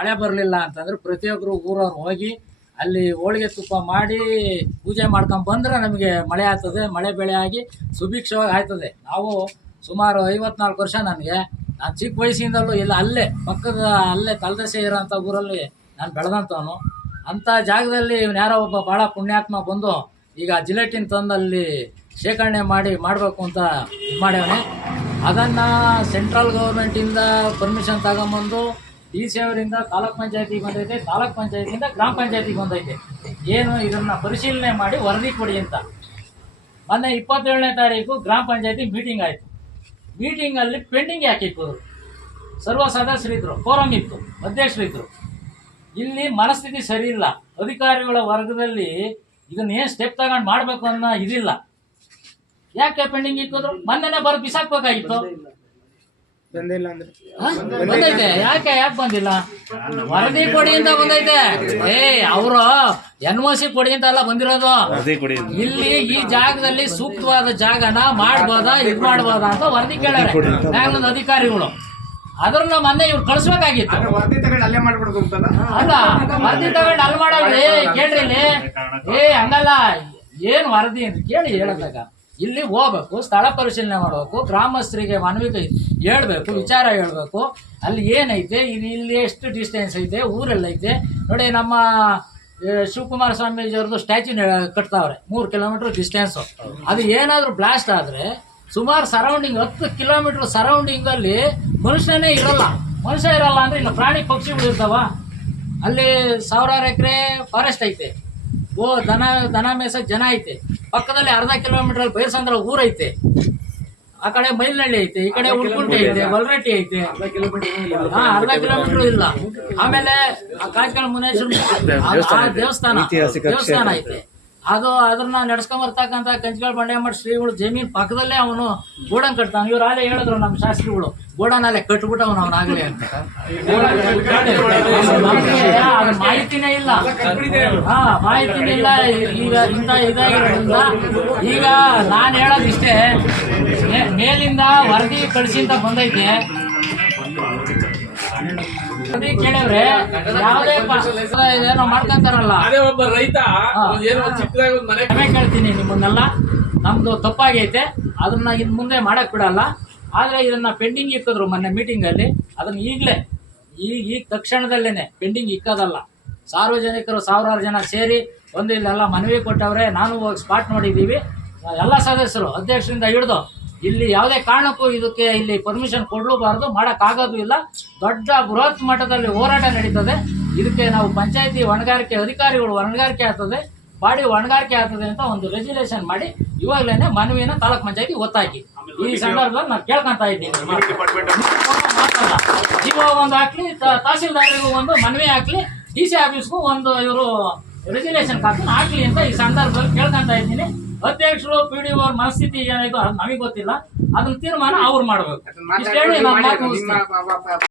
ಮಳೆ ಬರಲಿಲ್ಲ ಅಂತಂದ್ರೆ ಪ್ರತಿಯೊಬ್ಬರು ಊರವ್ರು ಹೋಗಿ ಅಲ್ಲಿ ಹೋಳಿಗೆ ತುಪ್ಪ ಮಾಡಿ ಪೂಜೆ ಮಾಡ್ಕೊಂಡು ಬಂದ್ರೆ ನಮಗೆ ಮಳೆ ಆಗ್ತದೆ, ಮಳೆ ಬೆಳೆ ಆಗಿ ಸುಭಿಕ್ಷವಾಗಿ ಆಯ್ತದೆ. ನಾವು ಸುಮಾರು 54 ವರ್ಷ ನನಗೆ, ನಾನು ಚಿಕ್ಕ ವಯಸ್ಸಿಂದಲೂ ಇಲ್ಲ ಅಲ್ಲೇ ಪಕ್ಕದ ಅಲ್ಲೇ ತಲದಸೆ ಇರೋಂಥ ಊರಲ್ಲಿ ನಾನು ಬೆಳೆದಂಥವನು. ಅಂಥ ಜಾಗದಲ್ಲಿ ಇವನು ಯಾರೋ ಒಬ್ಬ ಭಾಳ ಪುಣ್ಯಾತ್ಮ ಬಂದು ಈಗ ಜಿಲೆಟಿನ್ ತಂದಲ್ಲಿ ಶೇಖರಣೆ ಮಾಡಬೇಕು ಅಂತ ಇದು ಮಾಡ್ಯವನೆ. ಅದನ್ನು ಸೆಂಟ್ರಲ್ ಗೌರ್ಮೆಂಟಿಂದ ಪರ್ಮಿಷನ್ ತಗೊಂಬಂದು DC ಅವರಿಂದ ತಾಲೂಕ್ ಪಂಚಾಯತಿಗೆ ಬಂದೈತೆ, ತಾಲೂಕ್ ಪಂಚಾಯತಿಯಿಂದ ಗ್ರಾಮ ಪಂಚಾಯತಿಗೆ ಬಂದೈತೆ. ಏನು ಇದನ್ನು ಪರಿಶೀಲನೆ ಮಾಡಿ ವರದಿ ಕೊಡಿ ಅಂತ. ಮೊನ್ನೆ 27ನೇ ತಾರೀಕು ಗ್ರಾಮ ಪಂಚಾಯತಿ ಮೀಟಿಂಗ್ ಆಯಿತು. ಮೀಟಿಂಗಲ್ಲಿ ಪೆಂಡಿಂಗ್ ಹಾಕಿದ್ರು. ಸರ್ವ ಸದಸ್ಯರಿದ್ದರು, ಫೋರಮ್ ಇತ್ತು, ಅಧ್ಯಕ್ಷರಿದ್ದರು. ಇಲ್ಲಿ ಮನಸ್ಥಿತಿ ಸರಿ ಇಲ್ಲ. ಅಧಿಕಾರಿಗಳ ವರ್ಗದಲ್ಲಿ ಇದನ್ನ ಏನು ಸ್ಟೆಪ್ ತಗೊಂಡು ಮಾಡಬೇಕು ಅನ್ನೋ ಇದಿಲ್ಲ. ಯಾಕೆ ಪೆಂಡಿಂಗ್ ಇಕ್ಕಿದ್ರು? ಮೊನ್ನೆನೇ ಬರೋ ಬಿಸಾಕ್ಬೇಕಾಗಿತ್ತು. ಬಂದೈತೆ, ಯಾಕೆ ಬಂದಿಲ್ಲ? ವರದಿ ಕೊಡಿ ಅಂತ ಬಂದೈತೆ. ಅವರು NOC ಕೊಡಿ ಅಂತ ಅಲ್ಲ ಬಂದಿರೋದು. ಇಲ್ಲಿ ಈ ಜಾಗದಲ್ಲಿ ಸೂಕ್ತವಾದ ಜಾಗನ ಮಾಡ್ಬೋದಾ ಇದು ಮಾಡ್ಬೋದಾ ಅಂತ ವರದಿ ಕೇಳ್ಯಾರೆ ಬ್ಯಾಂಗ್ಳೂರ್ ಅಧಿಕಾರಿಗಳು. ಅದ್ರನ್ನ ಮೊನ್ನೆ ಇವ್ರು ಕಳ್ಸ್ಬೇಕಾಗಿತ್ತು. ಅಲ್ಲ, ವರದಿ ತಗೊಂಡು ಅಲ್ಲಿ ಮಾಡಲ್ರಿ. ಕೇಳ್ರಿ ಇಲ್ಲಿ, ಹಂಗಲ್ಲ. ಏನ್ ವರದಿ ಅಂತ ಕೇಳಿ ಹೇಳದಾಗ ಇಲ್ಲಿ ಹೋಗ್ಬೇಕು, ಸ್ಥಳ ಪರಿಶೀಲನೆ ಮಾಡಬೇಕು, ಗ್ರಾಮಸ್ಥರಿಗೆ ಮನವಿ ಹೇಳ್ಬೇಕು, ವಿಚಾರ ಹೇಳ್ಬೇಕು. ಅಲ್ಲಿ ಏನೈತೆ, ಇಲ್ಲಿ ಎಷ್ಟು ಡಿಸ್ಟೆನ್ಸ್ ಐತೆ, ಊರೆಲ್ಲ ಐತೆ ನೋಡಿ. ನಮ್ಮ ಶಿವಕುಮಾರ ಸ್ವಾಮೀಜಿಯವ್ರದ್ದು ಸ್ಟ್ಯಾಚ್ಯೂ ಕಟ್ತಾವ್ರೆ 3 ಕಿಲೋಮೀಟರ್ ಡಿಸ್ಟೆನ್ಸು. ಅದು ಏನಾದರೂ ಬ್ಲಾಸ್ಟ್ ಆದರೆ ಸುಮಾರು ಸರೌಂಡಿಂಗ್ 10 ಕಿಲೋಮೀಟರ್ ಸರೌಂಡಿಂಗಲ್ಲಿ ಮನುಷ್ಯನೇ ಇರಲ್ಲ. ಮನುಷ್ಯ ಇರಲ್ಲ ಅಂದರೆ ಇನ್ನು ಪ್ರಾಣಿ ಪಕ್ಷಿಗಳು ಇರ್ತಾವ. ಅಲ್ಲಿ 1000 ಎಕರೆ ಫಾರೆಸ್ಟ್ ಐತೆ, ದನ ಮೇಸಕ್ಕೆ ಜನ ಐತೆ. ಪಕ್ಕದಲ್ಲಿ 1/2 ಕಿಲೋಮೀಟರ್ ಬೈರ್ಸಂದ್ರ ಊರೈತೆ. ಆ ಕಡೆ ಮೈಲ್ನಳ್ಳಿ ಐತೆ, ಈ ಕಡೆ ಉಳ್ಕುಂಟೆ ಐತೆ, ಬಲ್ರಟ್ಟಿ ಐತೆ. 1/2 ಕಿಲೋಮೀಟರ್ ಇಲ್ಲ. ಆಮೇಲೆ ಆ ಕಾಜ್ಕಲ್ ಮುನೇಶ್ವರ ದೇವಸ್ಥಾನ ಐತೆ. ಅದನ್ನ ನಡ್ಸ್ಕೊಂಡ್ ಬರ್ತಕ್ಕಂಥ ಕಂಚಿಗಳ ಬಂಡೆಯಮ್ಮ ಶ್ರೀಗಳು ಜಮೀನ್ ಪಕ್ಕದಲ್ಲೇ ಅವನು ಗೋಡನ್ ಕಟ್ತಾನ. ಇವ್ರು ಆಗಲೇ ಹೇಳಿದ್ರು ನಮ್ಮ ಶಾಸ್ತ್ರಿಗಳು, ಗೋಡನಲ್ಲೇ ಕಟ್ಬಿಟ್ಟು ಅವನಾಗಲಿ ಅಂತ. ಅದು ಮಾಹಿತಿನೇ ಇಲ್ಲ. ಮಾಹಿತಿನೇ ಇಲ್ಲ. ಈಗ ಇಂಥ ಇದಾಗಿರೋದ್ರಿಂದ ಈಗ ನಾನು ಹೇಳೋದಿಷ್ಟೇ, ಮೇಲಿಂದ ವರದಿ ಕಳಿಸಿ ಅಂತ ಬಂದೈತೆ. ಕೇಳಿವ್ರೆ ಯಾವುದೇ ಏನೋ ಮಾಡ್ಕೊಂತಾರಲ್ಲ, ಒಬ್ಬ ರೈತ ಕೇಳ್ತೀನಿ ನಿಮ್ಮನ್ನೆಲ್ಲ, ನಮ್ದು ತಪ್ಪಾಗೈತೆ, ಅದನ್ನ ಇನ್ ಮುಂದೆ ಮಾಡಕ್ ಬಿಡಲ್ಲ. ಆದ್ರೆ ಇದನ್ನ ಪೆಂಡಿಂಗ್ ಇಕ್ಕಿದ್ರು ಮೊನ್ನೆ ಮೀಟಿಂಗ್ ಅಲ್ಲಿ. ಅದನ್ನ ಈಗಲೇ ಈಗ ತಕ್ಷಣದಲ್ಲೇನೆ ಪೆಂಡಿಂಗ್ ಇಕ್ಕೋದಲ್ಲ. ಸಾರ್ವಜನಿಕರು 1000 ಜನ ಸೇರಿ ಒಂದು ಇಲ್ಲೆಲ್ಲ ಮನವಿ ಕೊಟ್ಟವ್ರೆ. ನಾನು ಹೋಗಿ ಸ್ಪಾಟ್ ನೋಡಿದ್ದೀವಿ. ಎಲ್ಲ ಸದಸ್ಯರು ಅಧ್ಯಕ್ಷರಿಂದ ಹಿಡಿದು ಇಲ್ಲಿ ಯಾವುದೇ ಕಾರಣಕ್ಕೂ ಇದಕ್ಕೆ ಇಲ್ಲಿ ಪರ್ಮಿಷನ್ ಕೊಡಲೂಬಾರ್ದು, ಮಾಡೋಕ್ಕಾಗೋದು ಇಲ್ಲ. ದೊಡ್ಡ ಬೃಹತ್ ಮಟ್ಟದಲ್ಲಿ ಹೋರಾಟ ನಡೀತದೆ. ಇದಕ್ಕೆ ನಾವು ಪಂಚಾಯತಿ ಹೊಣೆಗಾರಿಕೆ ಅಧಿಕಾರಿಗಳು ಹೊಣೆಗಾರಿಕೆ ಆಗ್ತದೆ, ಬಾಡಿ ಹೊಣೆಗಾರಿಕೆ ಆಗ್ತದೆ ಅಂತ ಒಂದು ರೆಗ್ಯುಲೇಷನ್ ಮಾಡಿ ಇವಾಗಲೇ ಮನವಿನ ತಾಲೂಕ್ ಪಂಚಾಯತಿ ಒತ್ತಾಕಿ ಈ ಸಂದರ್ಭದಲ್ಲಿ ನಾನು ಕೇಳ್ಕೊಂತ ಇದ್ದೀನಿ. ಜೀವ ಒಂದು ಹಾಕ್ಲಿ, ತಹಸೀಲ್ದಾರಿಗೂ ಒಂದು ಮನವಿ ಹಾಕ್ಲಿ, DC ಆಫೀಸ್ಗೂ ಒಂದು ಇವರು ರೆಗ್ಯುಲೇಷನ್ ಹಾಕ್ಲಿ ಅಂತ ಈ ಸಂದರ್ಭದಲ್ಲಿ ಕೇಳ್ಕೊಂತ ಇದ್ದೀನಿ. ಅಧ್ಯಕ್ಷರು PDO ಅವ್ರ ಮನಸ್ಥಿತಿ ಏನಾಯ್ತು ಅದು ನಮಗೆ ಗೊತ್ತಿಲ್ಲ. ಅದನ್ನ ತೀರ್ಮಾನ ಅವ್ರು ಮಾಡ್ಬೇಕು. ಇಷ್ಟೇಳಿ